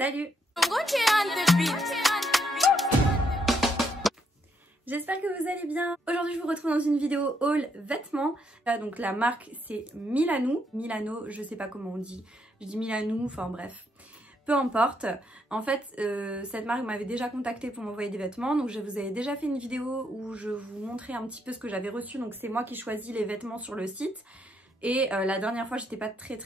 Salut! J'espère que vous allez bien. Aujourd'hui je vous retrouve dans une vidéo haul vêtements. Donc la marque c'est Milanou. Milano, je sais pas comment on dit. Je dis Milanou, enfin bref. Peu importe. En fait cette marque m'avait déjà contacté pour m'envoyer des vêtements. Donc je vous avais déjà fait une vidéo où je vous montrais un petit peu ce que j'avais reçu. Donc c'est moi qui choisis les vêtements sur le site. Et la dernière fois j'étais pas très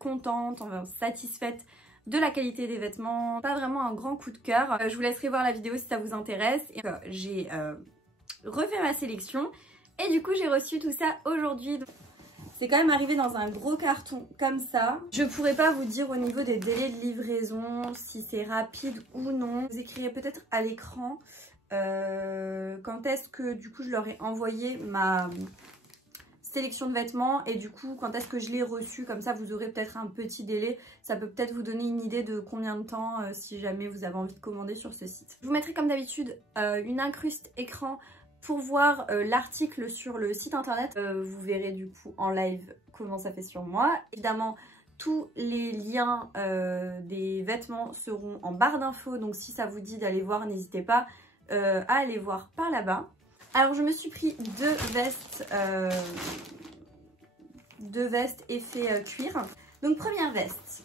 contente, enfin satisfaite de la qualité des vêtements, pas vraiment un grand coup de cœur. Je vous laisserai voir la vidéo si ça vous intéresse. J'ai refait ma sélection et du coup j'ai reçu tout ça aujourd'hui. C'est quand même arrivé dans un gros carton comme ça. Je pourrais pas vous dire au niveau des délais de livraison si c'est rapide ou non. Vous écrirez peut-être à l'écran quand est-ce que du coup je leur ai envoyé ma sélection de vêtements et du coup quand est-ce que je l'ai reçu, comme ça vous aurez peut-être un petit délai, ça peut peut-être vous donner une idée de combien de temps si jamais vous avez envie de commander sur ce site. Je vous mettrai comme d'habitude une incruste écran pour voir l'article sur le site internet, vous verrez du coup en live comment ça fait sur moi. Évidemment tous les liens des vêtements seront en barre d'infos, donc si ça vous dit d'aller voir, n'hésitez pas à aller voir par là-bas. Alors je me suis pris deux vestes effet cuir. Donc première veste,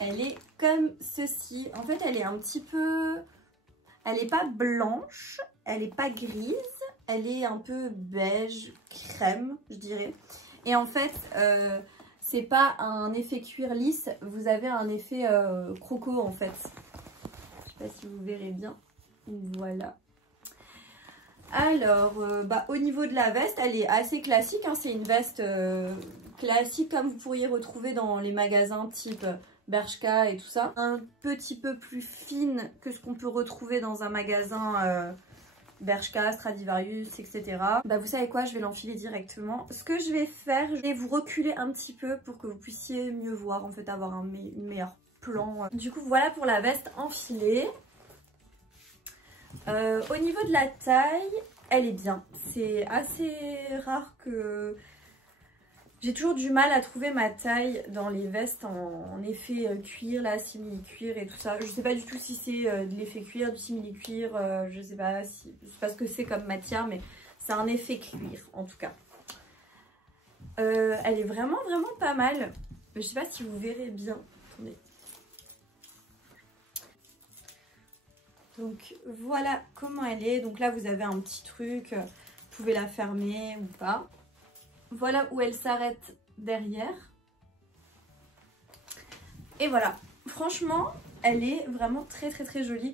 elle est comme ceci. En fait elle est un petit peu, elle n'est pas blanche, elle n'est pas grise, elle est un peu beige, crème je dirais. Et en fait c'est pas un effet cuir lisse, vous avez un effet croco en fait. Je sais pas si vous verrez bien, voilà. Alors, au niveau de la veste, elle est assez classique, hein. C'est une veste classique comme vous pourriez retrouver dans les magasins type Bershka et tout ça. Un petit peu plus fine que ce qu'on peut retrouver dans un magasin Bershka, Stradivarius, etc. Vous savez quoi, je vais l'enfiler directement. Ce que je vais faire, je vais vous reculer un petit peu pour que vous puissiez mieux voir, en fait, avoir un meilleur plan. Du coup, voilà pour la veste enfilée. Au niveau de la taille, elle est bien. C'est assez rare que... J'ai toujours du mal à trouver ma taille dans les vestes en effet cuir, là, simili-cuir et tout ça. Je sais pas du tout si c'est de l'effet cuir, du simili-cuir, je sais pas ce que c'est comme matière, mais c'est un effet cuir en tout cas. Elle est vraiment pas mal. Je sais pas si vous verrez bien. Attendez. Donc voilà comment elle est. Donc là vous avez un petit truc, vous pouvez la fermer ou pas. Voilà où elle s'arrête derrière. Et voilà, franchement elle est vraiment très jolie.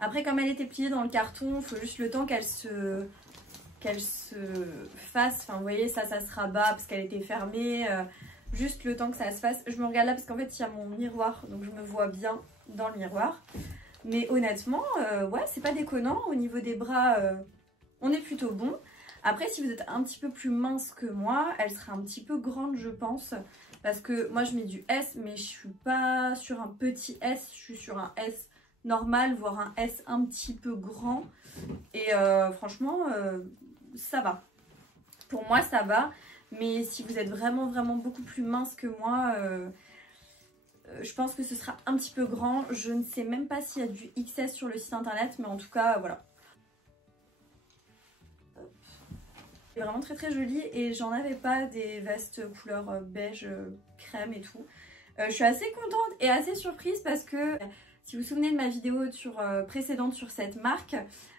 Après comme elle était pliée dans le carton, il faut juste le temps qu'elle se fasse. Enfin vous voyez ça se rabat parce qu'elle était fermée. Juste le temps que ça se fasse. Je me regarde là parce qu'en fait il y a mon miroir, donc je me vois bien dans le miroir. Mais honnêtement, ouais, c'est pas déconnant. Au niveau des bras, on est plutôt bon. Après, si vous êtes un petit peu plus mince que moi, elle sera un petit peu grande, je pense. Parce que moi, je mets du S, mais je suis pas sur un petit S. Je suis sur un S normal, voire un S un petit peu grand. Et franchement, ça va. Pour moi, ça va. Mais si vous êtes vraiment beaucoup plus mince que moi... je pense que ce sera un petit peu grand. Je ne sais même pas s'il y a du XS sur le site internet, mais en tout cas, voilà. C'est vraiment très joli et j'en avais pas des vestes couleur beige, crème et tout. Je suis assez contente et assez surprise parce que si vous vous souvenez de ma vidéo précédente sur cette marque,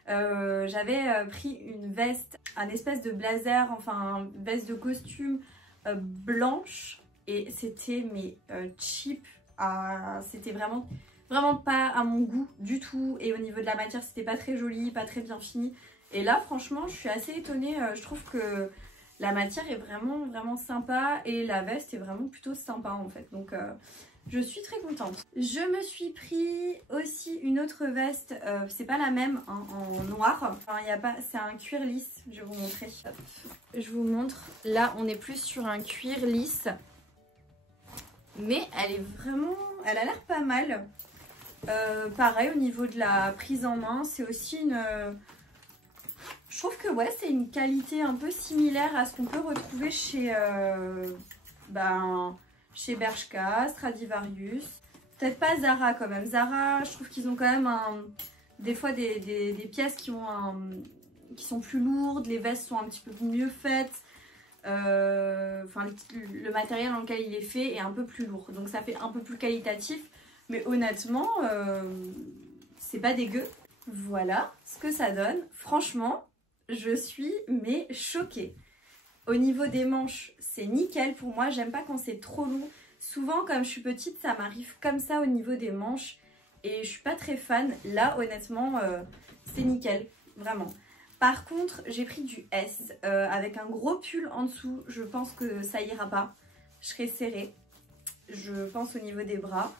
j'avais pris une veste, un espèce de blazer, enfin une veste de costume blanche et c'était cheap. C'était vraiment pas à mon goût du tout et au niveau de la matière c'était pas très joli, pas très bien fini. Et là franchement je suis assez étonnée, je trouve que la matière est vraiment sympa et la veste est vraiment plutôt sympa en fait. Donc je suis très contente. Je me suis pris aussi une autre veste, c'est pas la même hein, en noir. Enfin, c'est un cuir lisse, je vais vous montrer. Hop. Je vous montre, là on est plus sur un cuir lisse. Mais elle est vraiment, elle a l'air pas mal. Pareil au niveau de la prise en main, c'est aussi une... je trouve que ouais, c'est une qualité un peu similaire à ce qu'on peut retrouver chez Bershka, Stradivarius. Peut-être pas Zara quand même. Zara, je trouve qu'ils ont quand même des fois des pièces qui sont plus lourdes, les vestes sont un petit peu mieux faites. Enfin, le matériel dans lequel il est fait est un peu plus lourd. Donc ça fait un peu plus qualitatif. Mais honnêtement, c'est pas dégueu. Voilà ce que ça donne. Franchement, je suis mais choquée. Au niveau des manches, c'est nickel pour moi. J'aime pas quand c'est trop long. Souvent, comme je suis petite, ça m'arrive comme ça au niveau des manches. Et je suis pas très fan. Là, honnêtement, c'est nickel. Vraiment. Par contre, j'ai pris du S avec un gros pull en dessous. Je pense que ça ira pas. Je serai serrée. Je pense au niveau des bras.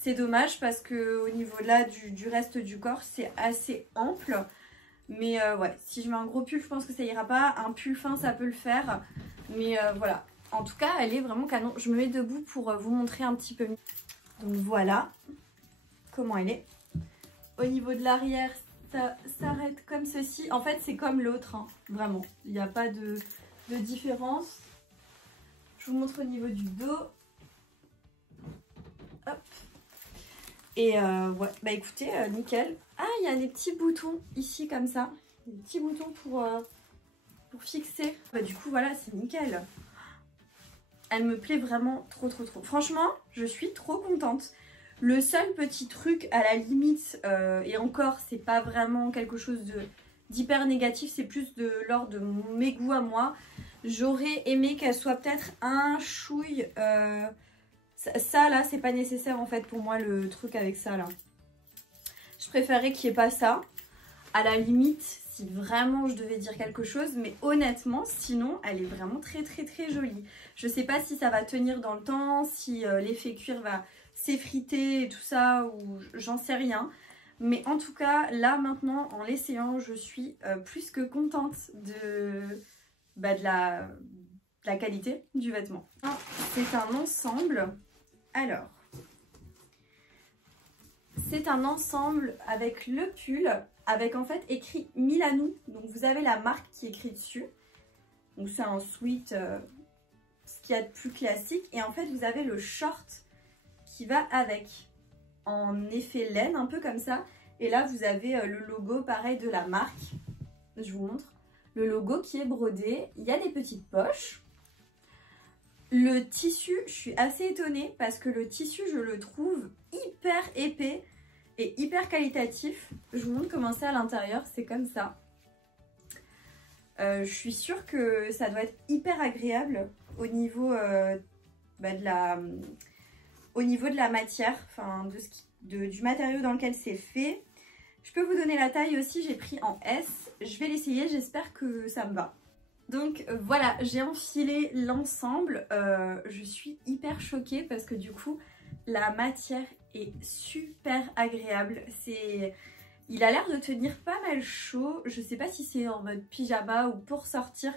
C'est dommage parce que au niveau là du reste du corps, c'est assez ample. Mais ouais, si je mets un gros pull, je pense que ça ira pas. Un pull fin, ça peut le faire. Mais voilà. En tout cas, elle est vraiment canon. Je me mets debout pour vous montrer un petit peu mieux. Donc voilà comment elle est. Au niveau de l'arrière, ça s'arrête comme ceci. En fait, c'est comme l'autre, hein. Vraiment. Il n'y a pas de différence. Je vous montre au niveau du dos. Hop. Et ouais, bah écoutez, nickel. Ah, il y a des petits boutons ici comme ça. Des petits boutons pour fixer. Bah du coup, voilà, c'est nickel. Elle me plaît vraiment trop. Franchement, je suis trop contente. Le seul petit truc à la limite, et encore, c'est pas vraiment quelque chose d'hyper négatif, c'est plus de l'ordre de mes goûts à moi. J'aurais aimé qu'elle soit peut-être un chouille... Ça là, c'est pas nécessaire en fait pour moi le truc avec ça là. Je préférerais qu'il n'y ait pas ça. À la limite, si vraiment je devais dire quelque chose, mais honnêtement, sinon, elle est vraiment très jolie. Je sais pas si ça va tenir dans le temps, si l'effet cuir va s'effriter et tout ça, ou j'en sais rien. Mais en tout cas, là maintenant, en l'essayant, je suis plus que contente de la qualité du vêtement. C'est un ensemble. Alors, c'est un ensemble avec le pull, avec en fait écrit Milanou. Donc vous avez la marque qui est écrite dessus. Donc c'est un sweat, ce qu'il y a de plus classique. Et en fait vous avez le short qui va avec, en effet laine, un peu comme ça. Et là vous avez le logo pareil de la marque. Je vous montre. Le logo qui est brodé. Il y a des petites poches. Le tissu, je suis assez étonnée parce que le tissu, je le trouve hyper épais et hyper qualitatif. Je vous montre comment c'est à l'intérieur, c'est comme ça. Je suis sûre que ça doit être hyper agréable au niveau, au niveau de la matière, enfin du matériau dans lequel c'est fait. Je peux vous donner la taille aussi, j'ai pris en S. Je vais l'essayer, j'espère que ça me va. Donc voilà, j'ai enfilé l'ensemble. Je suis hyper choquée parce que du coup, la matière est super agréable. Il a l'air de tenir pas mal chaud. Je sais pas si c'est en mode pyjama ou pour sortir.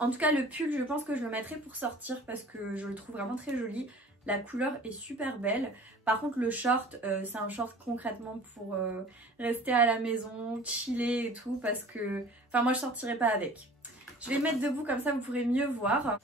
En tout cas, le pull, je pense que je le mettrai pour sortir parce que je le trouve vraiment très joli. La couleur est super belle. Par contre, le short, c'est un short concrètement pour rester à la maison, chiller et tout. Parce que, enfin, moi, je sortirai pas avec. Je vais le mettre debout comme ça vous pourrez mieux voir.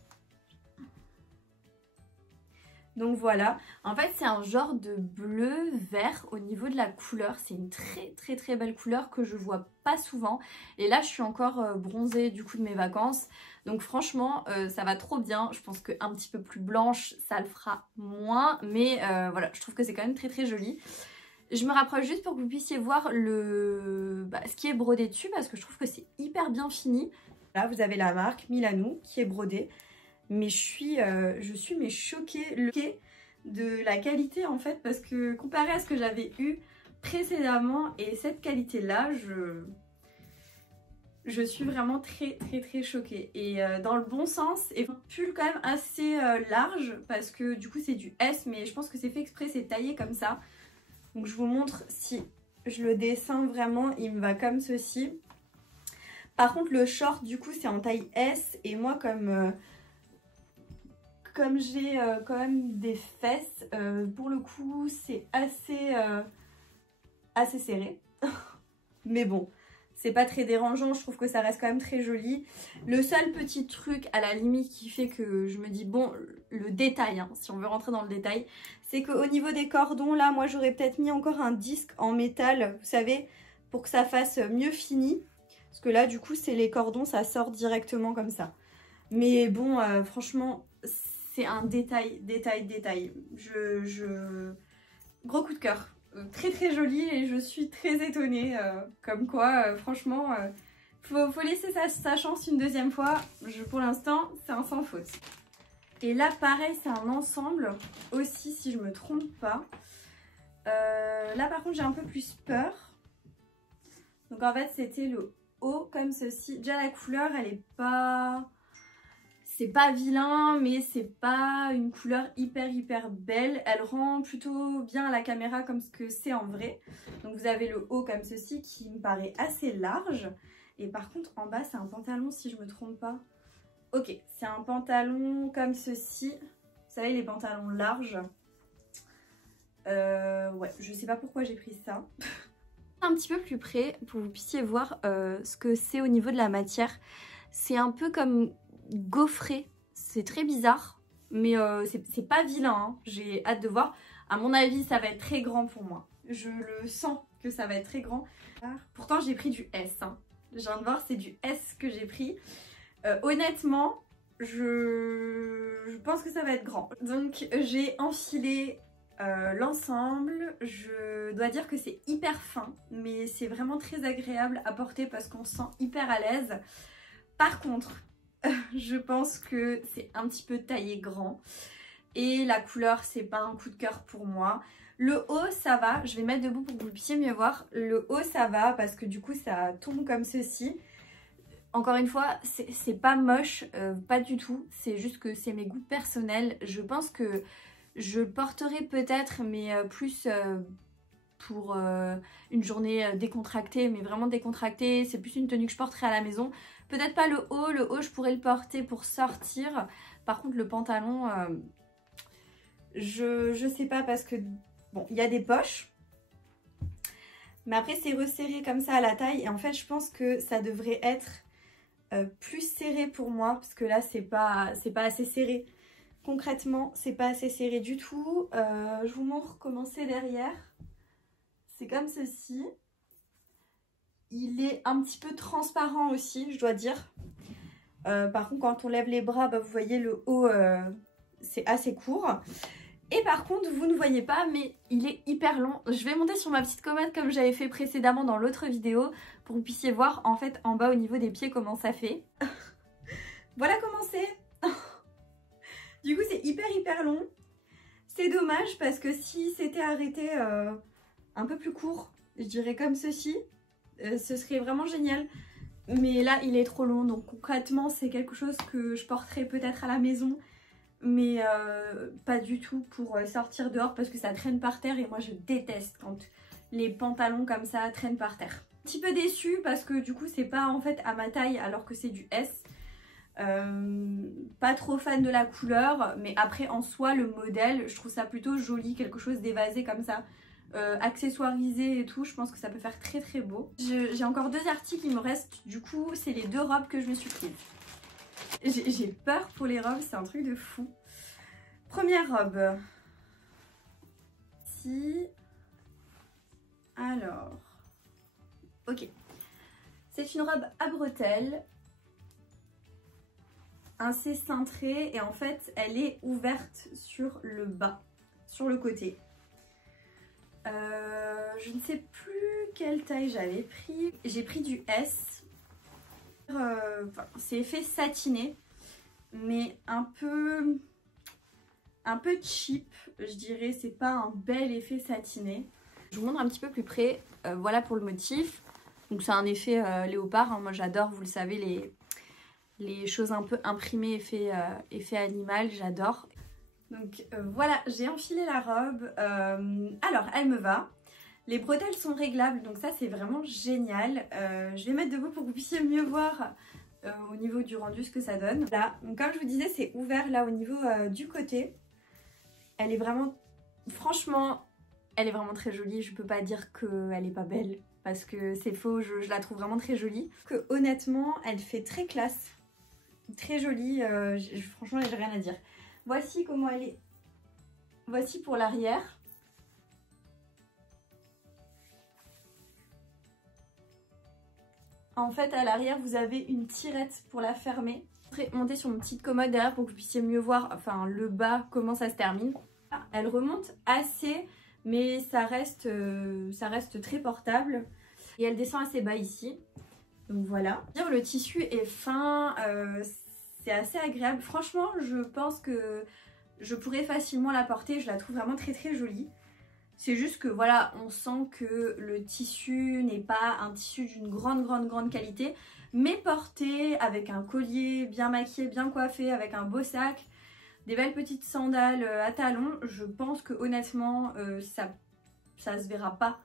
Donc voilà, en fait c'est un genre de bleu vert au niveau de la couleur. C'est une très belle couleur que je vois pas souvent. Et là je suis encore bronzée du coup de mes vacances. Donc franchement ça va trop bien. Je pense qu'un petit peu plus blanche ça le fera moins. Mais voilà, je trouve que c'est quand même très joli. Je me rapproche juste pour que vous puissiez voir ce qui est brodé dessus parce que je trouve que c'est hyper bien fini. Là, vous avez la marque Milanou qui est brodée. Mais je suis mais choquée de la qualité en fait. Parce que comparé à ce que j'avais eu précédemment et cette qualité-là, je suis vraiment très choquée. Et dans le bon sens. Et un pull quand même assez large. Parce que du coup c'est du S. Mais je pense que c'est fait exprès, c'est taillé comme ça. Donc je vous montre si je le descends vraiment. Il me va comme ceci. Par contre le short du coup c'est en taille S et moi comme j'ai quand même des fesses, pour le coup c'est assez serré. Mais bon, c'est pas très dérangeant, je trouve que ça reste quand même très joli. Le seul petit truc à la limite qui fait que je me dis bon, le détail, hein, si on veut rentrer dans le détail, c'est qu'au niveau des cordons là, moi j'aurais peut-être mis encore un disque en métal, vous savez, pour que ça fasse mieux fini. Parce que là du coup c'est les cordons, ça sort directement comme ça. Mais bon, franchement, c'est un détail. Gros coup de cœur. Très très joli et je suis très étonnée. Comme quoi, franchement, faut laisser sa chance une deuxième fois. Pour l'instant, c'est un sans faute. Et là, pareil, c'est un ensemble aussi, si je me trompe pas. Là, par contre, j'ai un peu plus peur. Donc en fait, c'était le haut comme ceci. Déjà, la couleur, elle est pas... C'est pas vilain, mais c'est pas une couleur hyper belle. Elle rend plutôt bien à la caméra comme ce que c'est en vrai. Donc vous avez le haut comme ceci qui me paraît assez large. Et par contre en bas c'est un pantalon si je me trompe pas. Ok, c'est un pantalon comme ceci. Vous savez les pantalons larges. Ouais, je sais pas pourquoi j'ai pris ça. Un petit peu plus près pour que vous puissiez voir ce que c'est au niveau de la matière. C'est un peu comme... gaufré, c'est très bizarre mais c'est pas vilain, hein. J'ai hâte de voir. À mon avis ça va être très grand pour moi, je le sens que ça va être très grand. Pourtant j'ai pris du S, hein. Je viens de voir, c'est du S que j'ai pris. Honnêtement je pense que ça va être grand. Donc j'ai enfilé l'ensemble. Je dois dire que c'est hyper fin mais c'est vraiment très agréable à porter parce qu'on se sent hyper à l'aise. Par contre je pense que c'est un petit peu taillé grand et la couleur c'est pas un coup de cœur pour moi. Le haut ça va, je vais mettre debout pour que vous puissiez mieux voir. Le haut ça va parce que du coup ça tombe comme ceci. Encore une fois c'est pas moche, pas du tout, c'est juste que c'est mes goûts personnels. Je pense que je le porterai peut-être mais plus pour une journée décontractée, mais vraiment décontractée. C'est plus une tenue que je porterai à la maison. Peut-être pas le haut je pourrais le porter pour sortir. Par contre le pantalon, je sais pas parce que bon, il y a des poches. Mais après c'est resserré comme ça à la taille et en fait je pense que ça devrait être plus serré pour moi parce que là c'est pas assez serré. Concrètement c'est pas assez serré du tout. Je vous montre comment c'est derrière. C'est comme ceci. Il est un petit peu transparent aussi, je dois dire. Par contre, quand on lève les bras, bah, vous voyez le haut, c'est assez court. Et par contre, vous ne voyez pas, mais il est hyper long. Je vais monter sur ma petite commode comme j'avais fait précédemment dans l'autre vidéo pour que vous puissiez voir en fait en bas au niveau des pieds comment ça fait. Voilà comment c'est. Du coup, c'est hyper long. C'est dommage parce que si c'était arrêté un peu plus court, je dirais comme ceci, ce serait vraiment génial. Mais là il est trop long, donc concrètement c'est quelque chose que je porterai peut-être à la maison, mais pas du tout pour sortir dehors parce que ça traîne par terre et moi je déteste quand les pantalons comme ça traînent par terre. Un petit peu déçue parce que du coup c'est pas en fait à ma taille alors que c'est du S. Pas trop fan de la couleur, mais après en soi le modèle je trouve ça plutôt joli, quelque chose d'évasé comme ça. Accessoirisé et tout, je pense que ça peut faire très beau. J'ai encore 2 articles, il me reste du coup c'est les 2 robes que je me suis prises. J'ai peur pour les robes, c'est un truc de fou. Première robe. Si. Alors. Ok. C'est une robe à bretelles. Assez cintrée et en fait elle est ouverte sur le bas, sur le côté. Je ne sais plus quelle taille j'avais pris. J'ai pris du S. C'est effet satiné, mais un peu cheap, je dirais. C'est pas un bel effet satiné. Je vous montre un petit peu plus près. Voilà pour le motif. Donc c'est un effet léopard. Hein. Moi j'adore, vous le savez, les choses un peu imprimées, effet animal. J'adore. Donc voilà, j'ai enfilé la robe. Alors, elle me va. Les bretelles sont réglables, donc ça c'est vraiment génial. Je vais mettre debout pour que vous puissiez mieux voir au niveau du rendu ce que ça donne. Là, donc comme je vous disais, c'est ouvert là au niveau du côté. Elle est vraiment, franchement, elle est vraiment très jolie. Je peux pas dire qu'elle est pas belle. parce que c'est faux, je la trouve vraiment très jolie. Que honnêtement, elle fait très classe, très jolie, franchement j'ai rien à dire. Voici comment elle est. Voici pour l'arrière. En fait, à l'arrière, vous avez une tirette pour la fermer. Je vais monter sur une petite commode derrière pour que vous puissiez mieux voir, enfin le bas, comment ça se termine. Elle remonte assez, mais ça reste très portable. Et elle descend assez bas ici. Donc voilà. Le tissu est fin, c'est assez agréable. Franchement, je pense que je pourrais facilement la porter. Je la trouve vraiment très très jolie. C'est juste que voilà, on sent que le tissu n'est pas un tissu d'une grande qualité. Mais porté avec un collier bien maquillé, bien coiffé, avec un beau sac, des belles petites sandales à talons, je pense que honnêtement, ça se verra pas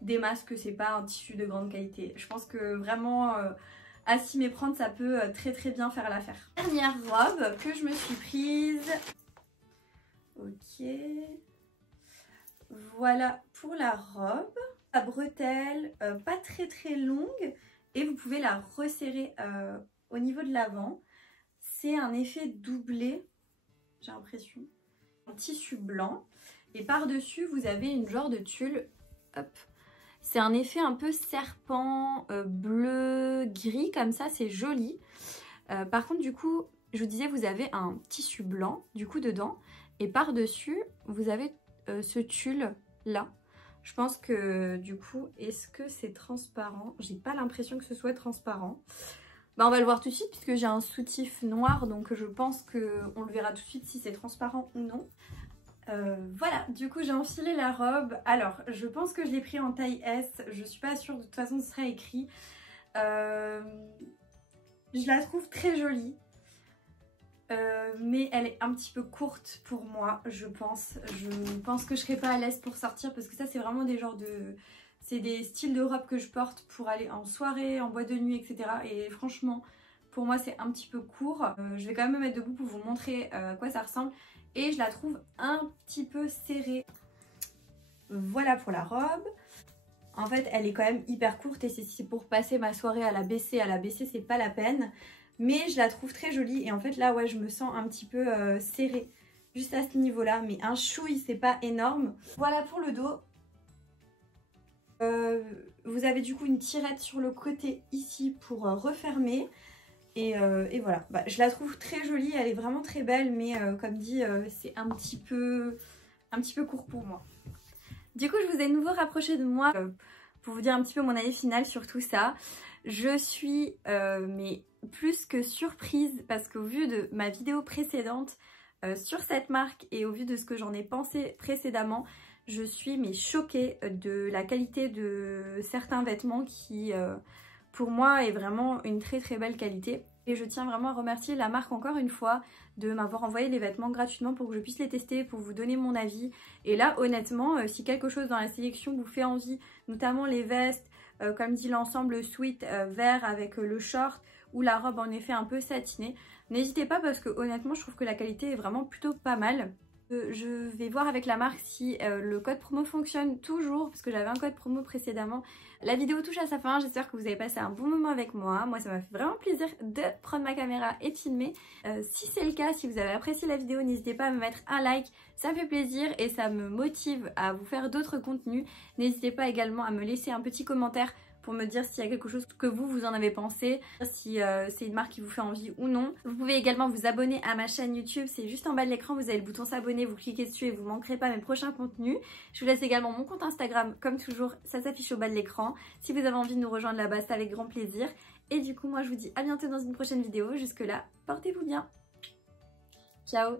des masses que c'est pas un tissu de grande qualité. Je pense que vraiment, à s'y méprendre, ça peut très bien faire l'affaire. Dernière robe que je me suis prise. Ok. Voilà pour la robe. La bretelle, pas très longue. Et vous pouvez la resserrer au niveau de l'avant. C'est un effet doublé, j'ai l'impression. Un tissu blanc. Et par-dessus, vous avez une genre de tulle. Hop. C'est un effet un peu serpent, bleu, gris, comme ça, c'est joli. Par contre, du coup, je vous disais, vous avez un tissu blanc, du coup, dedans. Et par-dessus, vous avez ce tulle là. Je pense que du coup, est-ce que c'est transparent? J'ai pas l'impression que ce soit transparent. Bah, on va le voir tout de suite puisque j'ai un soutif noir, donc je pense qu'on le verra tout de suite si c'est transparent ou non. Voilà, du coup j'ai enfilé la robe. Alors, je pense que je l'ai pris en taille S. Je suis pas sûre, de toute façon ce sera écrit. Je la trouve très jolie. Mais elle est un petit peu courte pour moi, je pense. Je pense que je serai pas à l'aise pour sortir parce que ça c'est vraiment des genres de... C'est des styles de robes que je porte pour aller en soirée, en boîte de nuit, etc. Et franchement, pour moi c'est un petit peu court. Je vais quand même me mettre debout pour vous montrer à quoi ça ressemble. Et je la trouve un petit peu serrée. Voilà pour la robe. En fait, elle est quand même hyper courte et c'est pour passer ma soirée à la baisser. À la baisser, c'est pas la peine. Mais je la trouve très jolie et en fait là ouais je me sens un petit peu serrée juste à ce niveau là, mais un chouille, c'est pas énorme. Voilà pour le dos. Vous avez du coup une tirette sur le côté ici pour refermer et voilà. Bah, je la trouve très jolie, elle est vraiment très belle, mais comme dit c'est un petit peu court pour moi. Du coup je vous ai de nouveau rapproché de moi pour vous dire un petit peu mon avis final sur tout ça. Je suis mais plus que surprise parce qu'au vu de ma vidéo précédente sur cette marque et au vu de ce que j'en ai pensé précédemment, je suis mais choquée de la qualité de certains vêtements qui pour moi est vraiment une très belle qualité. Et je tiens vraiment à remercier la marque encore une fois de m'avoir envoyé les vêtements gratuitement pour que je puisse les tester, pour vous donner mon avis. Et là honnêtement, si quelque chose dans la sélection vous fait envie, notamment les vestes, comme dit l'ensemble sweat vert avec le short ou la robe en effet un peu satinée, n'hésitez pas parce que honnêtement je trouve que la qualité est vraiment plutôt pas mal. Je vais voir avec la marque si le code promo fonctionne toujours parce que j'avais un code promo précédemment. La vidéo touche à sa fin, j'espère que vous avez passé un bon moment avec moi. Moi ça m'a fait vraiment plaisir de prendre ma caméra et de filmer. Si c'est le cas, si vous avez apprécié la vidéo, n'hésitez pas à me mettre un like, ça me fait plaisir et ça me motive à vous faire d'autres contenus. N'hésitez pas également à me laisser un petit commentaire pour me dire s'il y a quelque chose que vous en avez pensé, si c'est une marque qui vous fait envie ou non. Vous pouvez également vous abonner à ma chaîne YouTube, c'est juste en bas de l'écran, vous avez le bouton s'abonner, vous cliquez dessus et vous ne manquerez pas mes prochains contenus. Je vous laisse également mon compte Instagram, comme toujours, ça s'affiche au bas de l'écran. Si vous avez envie de nous rejoindre là-bas, c'est avec grand plaisir. Et du coup, moi je vous dis à bientôt dans une prochaine vidéo. Jusque là, portez-vous bien. Ciao.